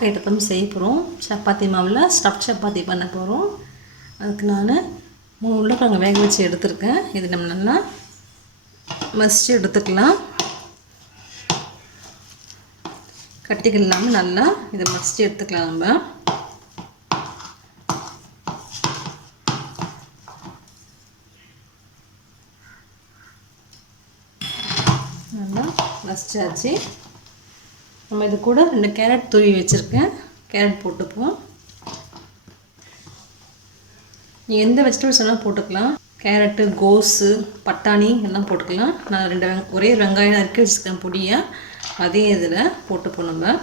Snack item செய்ய போகிறோம். சப்பாத்தி மாவில் ஸ்டஃப் சப்பாத்தி பண்ண போகிறோம். அதுக்கு நான் 3 உருளைக்கிழங்கு வேக வச்சு எடுத்துருக்கேன். இது நம்ம நல்லா மசிச்சு எடுத்துக்கலாம். கட்டிகள் இல்லாமல் நல்லா இதை மசிச்சு எடுத்துக்கலாம். நம்ம நல்லா மசிச்சாச்சு. நம்ம இது கூட 2 கேரட் துருவி வச்சுருக்கேன். கேரட் போட்டுப்போம். நீங்கள் எந்த வெஜிடபிள்ஸ் எல்லாம் போட்டுக்கலாம். கேரட்டு, கோஸு, பட்டாணி எல்லாம் போட்டுக்கலாம். நான் ஒரே வெங்காயம் நறுக்கி வச்சுருக்கேன் பொடியாக. அதே இதில் போட்டுப்போம். நம்ம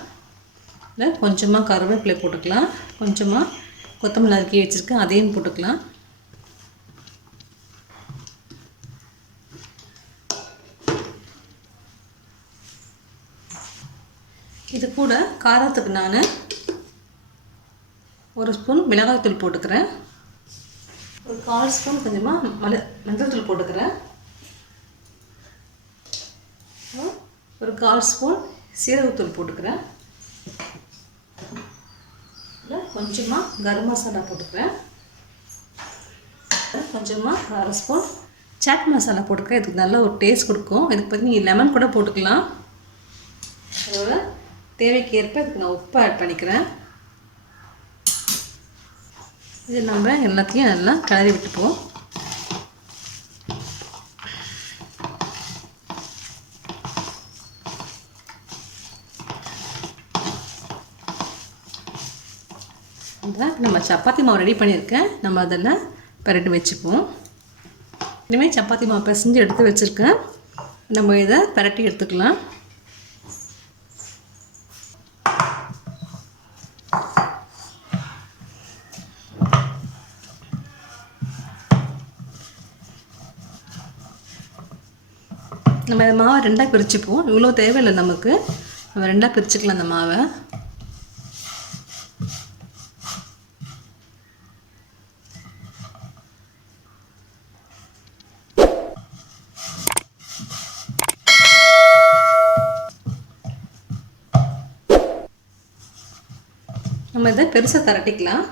இதில் கொஞ்சமாக கருவேப்பிலை போட்டுக்கலாம். கொஞ்சமாக கொத்தமல்லி நறுக்கி வச்சுருக்கேன், அதையும் போட்டுக்கலாம். இது கூட காரத்துக்கு நான் 1 ஸ்பூன் மிளகாய்த்தூள் போட்டுக்கிறேன். ஒரு 1/4 ஸ்பூன் கொஞ்சமாக மஞ்சள் தூள் போட்டுக்கிறேன். ஒரு 1/4 ஸ்பூன் சீரகத்தூள் போட்டுக்கிறேன். கொஞ்சமாக கரம் மசாலா போட்டுக்கிறேன். கொஞ்சமாக 1/2 ஸ்பூன் சாட் மசாலா போட்டுக்கிறேன். இதுக்கு நல்ல ஒரு டேஸ்ட் கொடுக்கும். இதுக்கு பற்றி நீங்கள் லெமன் கூட போட்டுக்கலாம். அதோட தேவைக்கு ஏற்ப இதுக்கு நான் உப்பு ஆட் பண்ணிக்கிறேன். இது நம்ம எல்லாத்தையும் நல்லா கிளறி விட்டுப்போம். நம்ம சப்பாத்தி மாவு ரெடி பண்ணியிருக்கேன். நம்ம அதில் பரட்டி வச்சுப்போம். இனிமேல் சப்பாத்தி மாவு பிசைஞ்சு எடுத்து வச்சுருக்கேன். நம்ம இதை பரட்டி எடுத்துக்கலாம். நம்ம இந்த மாவை 2ஆக பிரிச்சுப்போம். இவ்வளோ தேவையில்லை நமக்கு. நம்ம 2ஆக பிரிச்சுக்கலாம். அந்த மாவை நம்ம இதை பெருசாக திரட்டிக்கலாம்.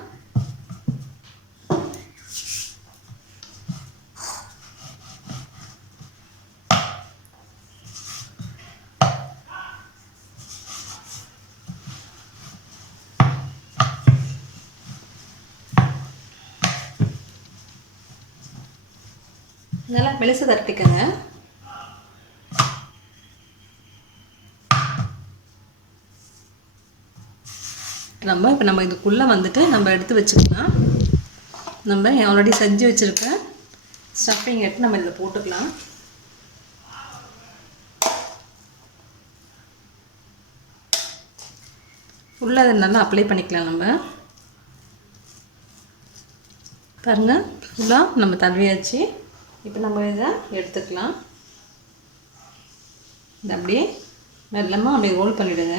நல்லா மெலிசாக தரட்டிக்கங்க. நம்ம இதுக்குள்ளே வந்துட்டு நம்ம எடுத்து வச்சுக்கலாம். நம்ம ஆல்ரெடி செஞ்சு வச்சுருக்கேன் ஸ்டஃபிங் எடுத்து நம்ம இதில் போட்டுக்கலாம். உள்ளே அதை நல்லா அப்ளை பண்ணிக்கலாம். நம்ம பாருங்கள், ஃபுல்லாக நம்ம தடவியாச்சு. இப்போ நம்ம இதை எடுத்துக்கலாம். இதை அப்படியே மெல்லமாக அப்படியே ரோல் பண்ணிவிடுங்க.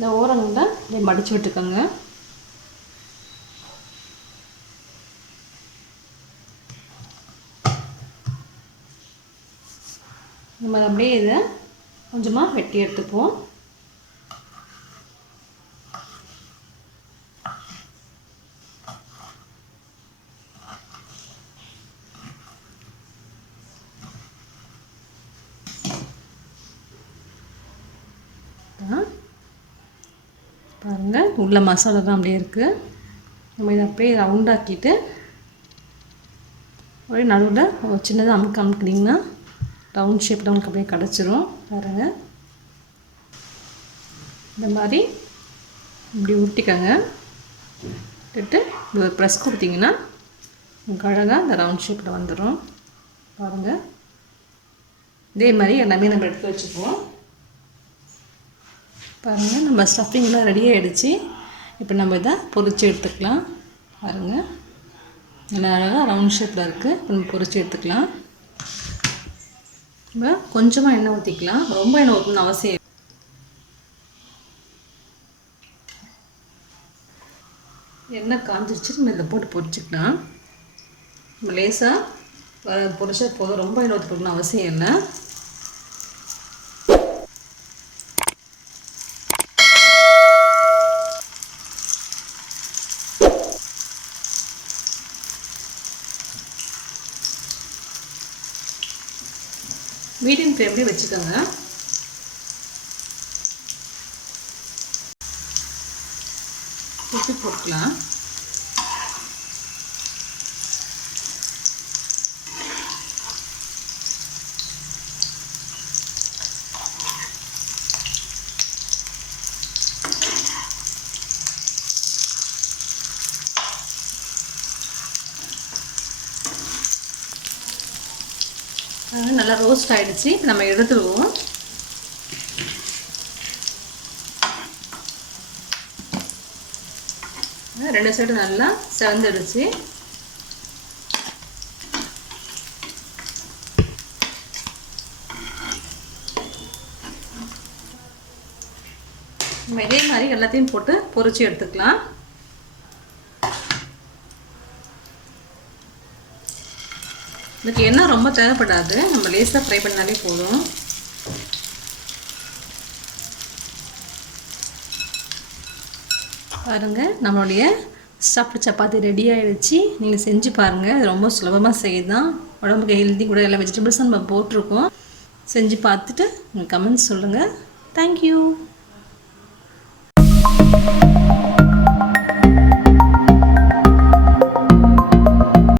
இந்த ஓரங்களை அப்படியே மடித்து விட்டுக்கோங்க. நம்ம அப்படியே இதை கொஞ்சமாக வெட்டி எடுத்துப்போம். பாருங்கள், உள்ள மசாலா தான் அப்படியே இருக்குது. நம்ம இதை அப்படியே ரவுண்டாக்கிட்டு ஒரே நடுவில் சின்னதாக அமுக்கினீங்கன்னா ரவுண்ட் ஷேப்பில் நமக்கு அப்படியே கிடச்சிரும். பாருங்கள், இந்த மாதிரி இப்படி உருட்டிக்கங்க. விட்டு இப்படி ஒரு ப்ரெஸ் கொடுத்தீங்கன்னா உங்களுக்கு அழகாக இந்த ரவுண்ட் ஷேப்பில் வந்துடும். பாருங்கள், இதே மாதிரி எல்லாமே நம்ம எடுத்து வச்சுக்குவோம். பாருங்கள், நம்ம ஸ்டஃபிங்லாம் ரெடி ஆகிடுச்சு. இப்போ நம்ம இதை பொரித்து எடுத்துக்கலாம். பாருங்கள், நல்லா அழகாக ரவுண்ட் ஷேப்பில் இருக்குது. இப்போ நம்ம பொரித்து எடுத்துக்கலாம். நம்ம கொஞ்சமாக எண்ணெய் ஊற்றிக்கலாம். ரொம்ப எண்ணெய் ஊற்றணும்னு அவசியம். எண்ணெய் காஞ்சிருச்சு, நம்ம இதில் போட்டு பொரிச்சுக்கலாம். நம்ம லேசாக பொரிச்சா போதும், ரொம்ப எண்ணெய் ஊற்றணும்னு அவசியம் இல்லை. மீடியம் ஃப்ளேம்லேயே வச்சுக்கோங்க. உப்பு போட்டுக்கலாம். நல்லா ரோஸ்ட் ஆகிடுச்சு. நம்ம எடுத்துடுவோம். ரெண்டு சைடு நல்லா செவந்துடுச்சு. நம்ம இதே மாதிரி எல்லாத்தையும் போட்டு பொரிச்சு எடுத்துக்கலாம். இதுக்கு எண்ணெய் ரொம்ப தேவைப்படாது, நம்ம லேசாக ஃப்ரை பண்ணாலே போதும். பாருங்கள், நம்மளுடைய ஸ்டஃப்டு சப்பாத்தி ரெடி ஆகிடுச்சு. நீங்கள் செஞ்சு பாருங்கள். அது ரொம்ப சுலபமாக செய்யலாம். உடம்புக்கு ஹெல்த்தி கூட. எல்லா வெஜிடபிள்ஸும் நம்ம போட்டிருக்கோம். செஞ்சு பார்த்துட்டு உங்கள் கமெண்ட்ஸ் சொல்லுங்கள். தேங்க்யூ.